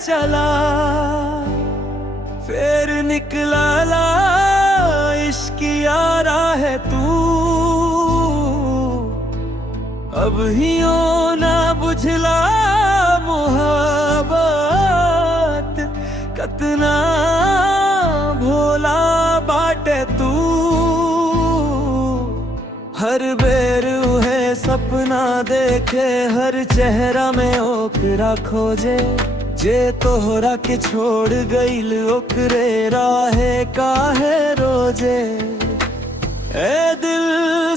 चला, फिर निकला ला इश्क यारा है तू। अब ही ओ ना बुझला मोहब्बत, कतना भोला बाटे तू। हर बेर उहे सपना देखे, हर चेहरा में ओकरा खोजे। जे तोहरा के छोड़ गईल ओकरे राहे काहे रोजे। ए दिल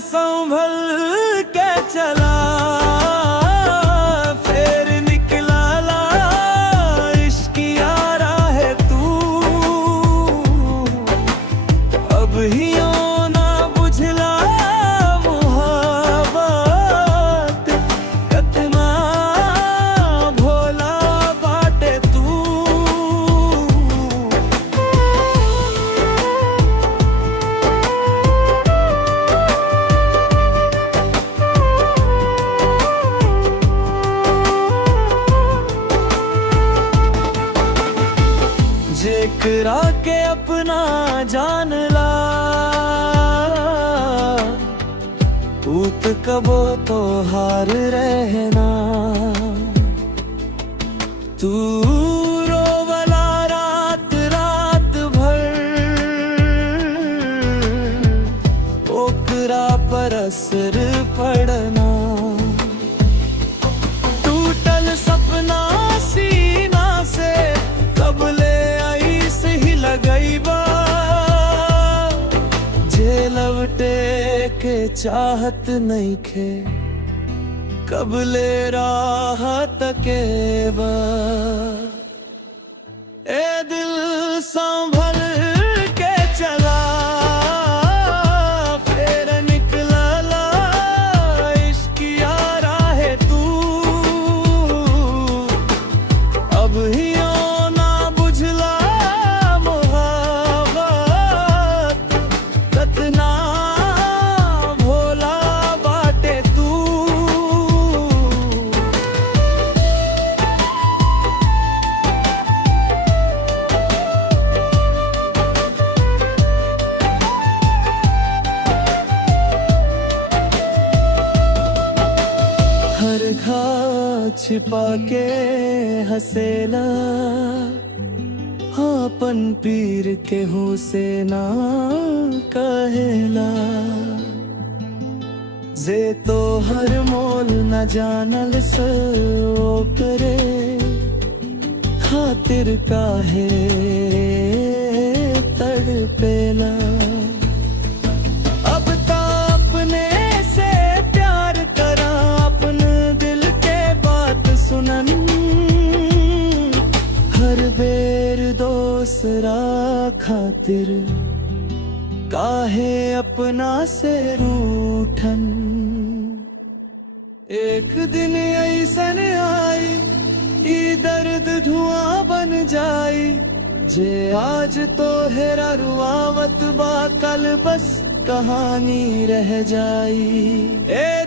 संभल के चला, फिर निकला ला इश्क यारा है तू। अब ही ओ ना बुझला मोहब्बत, कतना भोला बाटे तू। जेकरा के अपना जान ला, ऊत कबो तो हार रहना। तू रोवला रात रात भर, ओकरा पर असर पड़ना। टूटल सपना सीना से कब ले लगईबा। जे लवटे के चाहत नहीं खे, कब ले राहत के बा। ए दिल संभल के चला, फिर निकला ला इश्क यारा है तू। अब ही ओ ना बुझला कतना भोला बाटे तू। हर घाव छिपा के हंसेला, आपन पीर केहू से ना कहेला। जे तो हर मोल न जानल सो करे, खातिर काहे तड़पेला। अब ता अपने से प्यार करा, अपन दिल के बात सुनन। हर बेर दोसरा खातिर काहे अपना से रूठन। एक दिन ऐसन आई ई दर्द धुआं बन जाई। जे आज तो हेरा रुआवत बा, कल बस कहानी रह जाई। ए